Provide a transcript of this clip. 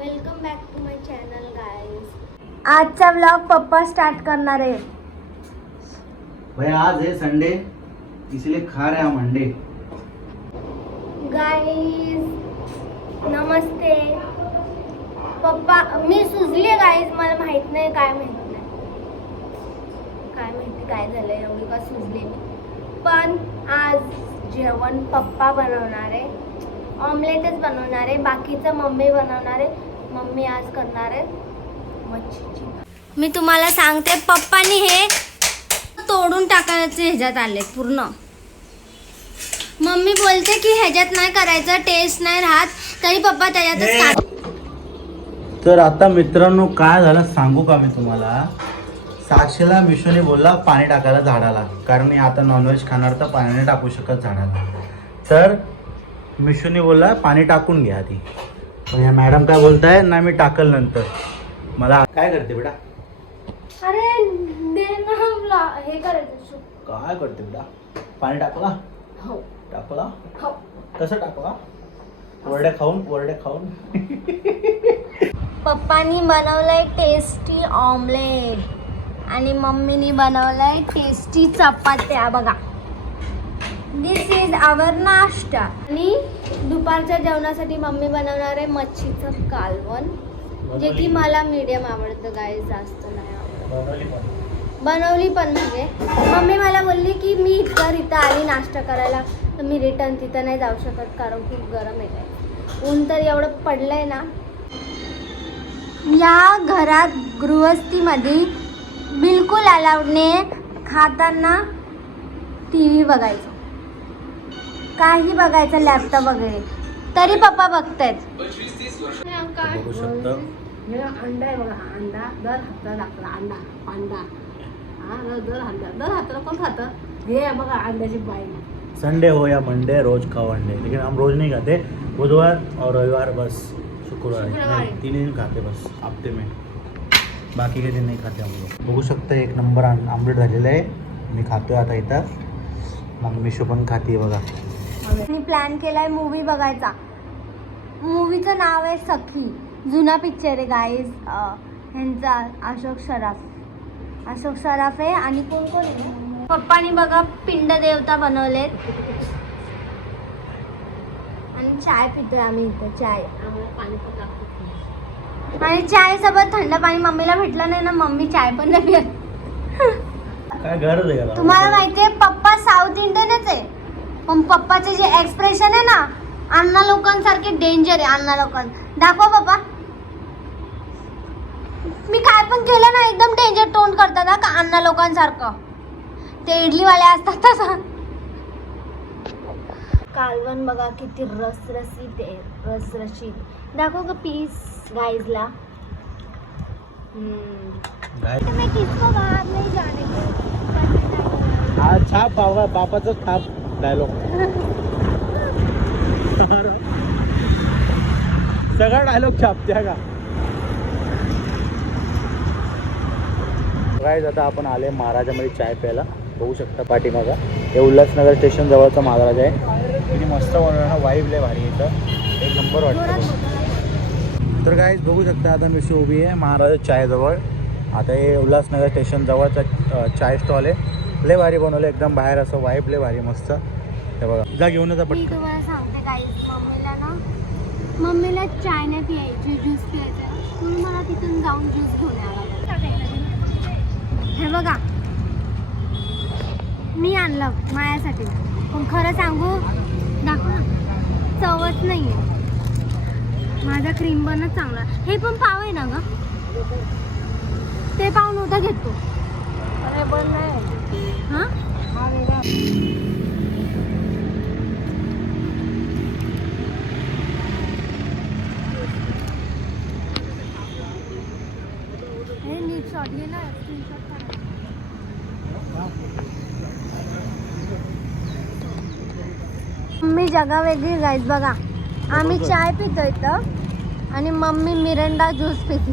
Welcome back to my channel guys. आजचा vlog पप्पा start करणार आहे। भाई आज है संडे इसलिए खा रहे हम अंडे। गाइस नमस्ते। पप्पा मी सुजले गाइस, मला माहित नाही काय माहिती काय झालं एवढी का सुजले मी। पण आज जेवण पप्पा बनवणार आहे, ऑमलेटच बनवणार आहे, बाकीचं मम्मी बनवणार आहे। मम्मी आज करणार आहे मच्छीची। मी तुम्हाला सांगते पप्पानी हे तोडून टाकायचे ह्याच्यात आले पूर्ण। मम्मी बोलते की ह्याच्यात नाही करायचं, टेस्ट नाही राहत, तरी पप्पा त्याच्यातच काढ। तर आता मित्रांनो काय झालं सांगू का मी तुम्हाला। साक्षीला मिशोने बोलला पाणी टाकायला झाडाला, कारण मी आता नॉनव्हेज खाणार तर पाणी नाही टाकू शकत झाडाला। तर मिशोने बोलला पाणी टाकून घ्या आधी, पण या मॅडम काय बोलताय ना मी टाकल नंतर। मला काय करते बेटा? अरे दे ना हे करायचं। काय करते बेटा? पाणी टाकला? हो टाकला? हो। कसं टाकला? कोरड्या खाऊन पप्पानी बनवलंय टेस्टी ऑमलेट आणि मम्मीनी बनवलंय टेस्टी चपात्या। बघा दिस इज आवर नाश्ता। आणि दुपारच्या जेवणासाठी मम्मी बनवणार आहे मच्छीचं कालवण, जे की मला मीडियम आवडतं गाईस, जास्त नाही आवडत। बनवली पण म्हणजे मम्मी मला बोलली की मी इथं आली नाश्ता करायला, तर मी रिटर्न तिथं नाही जाऊ शकत कारण खूप गरम आहे। ऊन तर एवढं पडलंय ना। या घरात गृहस्थीमध्ये बिलकुल अलाउड नाही खाताना टी व्ही बघायचं, काही बघायचं, लॅपटॉप वगैरे, तरी पप्पा बघतायत। बघू शकता अंडा आहे बघा, अंडा दर हाताला लागला, अंडा दर हाताला कोण खातं? हे बघा अंड्याची बाई। संडे हो या मंडे रोज खाओ अंडे, लेकिन हम रोज नहीं खाते, बुधवार और रविवार बस, शुक्रवार नहीं, 3 दिन खाते बस हफ्ते में, बाकी के दिन नहीं खाते हम लोग। बघू शकता एक नंबर आमलेट झालेलं आहे, मी खातोय आता इथं, मग मिशो पण खाते बघा। मी प्लॅन केलाय मूवी बघायचा। मूवीचं नाव आहे सखी, जुना पिक्चर आहे गाईज, ह्यांचा अशोक सराफ आहे आणि कोण कोण आहे। पप्पानी बघा पिंड देवता बनवलेत आणि चाय पितोय आम्ही इथं, चाय पाणी पण लागतं। आणि चाय सोबत थंड पाणी मम्मीला भेटलं नाही ना, मम्मी चाय पण नाही पित। काय गरज आहे? तुम्हाला माहितीये पप्पा साऊथ इंडियनच आहे, पण पप्पाचे जे एक्सप्रेशन आहे ना अण्णा लोकांसारखे डेंजर आहे। अण्णा लोकां दाखवा पप्पा, मी काय पण केलं ना एकदम डेंजर टोन करतात ना का अण्णा लोकांसारखं, ते इडलीवाले असतात तसं। कालवण बघा किती रसरशीत आहे, रसरशीत। दाखव का पीस गाईजला। मैं किसको बाहर नहीं जाने को। हा छाप बापाचं छाप डायलॉग सगळा डायलॉग छापते का गाईज। आता आपण आले महाराजामध्ये चाय प्यायला, बघू शकता पाठीमागा हे उल्हासनगर स्टेशन जवळचा महाराज आहे। किती मस्त बनवलं, वाईब लय भारी इथं, एक नंबर वाटतं। तर गाईज बघू शकता आता मी उभी आहे महाराज चायजवळ। आता हे उल्हासनगर स्टेशन जवळचा चाय स्टॉल आहे, लय भारी बनवलं एकदम, बाहेर असं वाईब लय भारी मस्त। हे बघा जा घेऊन जा मी तुम्हाला सांगते गाईज, मम्मीला चाय नाही प्यायची, ज्यूस प्यायचा, तुम्ही मला तिथून जाऊन ज्यूस घेऊन यावं। हे बघा मी आणलं माझ्यासाठी, पण खरं सांगू दाखव ना, चवच नाही आहे। माझा क्रीम बनच चांगला। हे पण पाव आहे ना ग, ते पाव नव्हता घेतो। अरे पण नाही हां हा वेगळा। हे नीट शॉट घे ना, स्क्रीनशॉट काढ। मम्मी जगा वेगळी गाईज बघा, आम्ही चाय पितो इथं आणि मम्मी मिरंडा ज्यूस पिते।